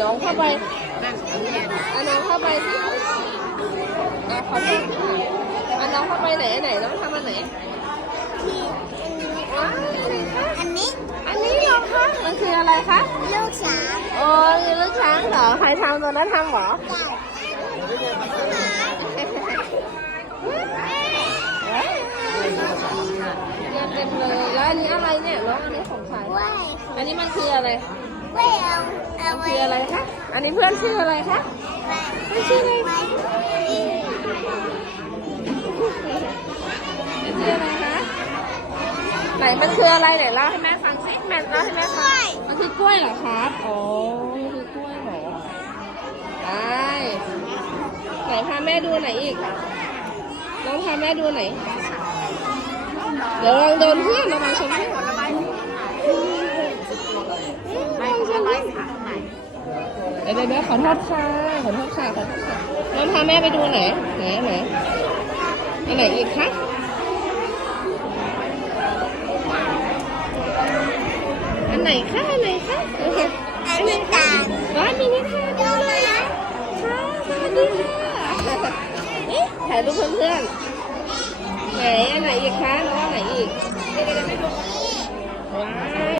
าไปเอาน้องเข้าไปสิอะขอดูค่ะเอาน้องเข้าไปไหนไหนน้องทำอันไหนว้าวอะไรคะอันนี้ อันนี้เหรอคะ มันคืออะไรคะ ลูกช้างโอ้ยลูกช้างเหรอ ใครทำตัวนั้นทำเหรอไก่เงินเต็มเลย แล้วอันนี้อะไรเนี่ยน้องอันนี้ของใครไว้อันนี้มันคืออะไร ไว้เอาเอามันไว้คืออะไรคะ อันนี้เพื่อนชื่ออะไรคะไว้ไม่ชื่ออะไรไว้มันชื่ออะไรคะ ไหนมันคืออะไรไหนเล่าให้แม่ฟังสิแม่เล่าให้แม่ฟังมันคือกล้วยเหรอครับอ๋อมันคือกล้วยเหรอได้ไหนพาแม่ดูไหนอีกน้องพาแม่ดูไหนเดี๋ยวลองโดนเพื่อนระวังชนเพื่อนระวังชนเพื่อน เดี๋ยวเดี๋ยวขอโทษค่ะขอโทษค่ะขอโทษค่ะน้องพาแม่ไปดูไหนไหนไหนอันไหนอีกคะอันไหนคะอันไหนคะอันนี้ตาลร้านมินิค่ะดูเลยค่ะสวัสดีค่ะเอ๊ะถ่ายรูปเพื่อนๆ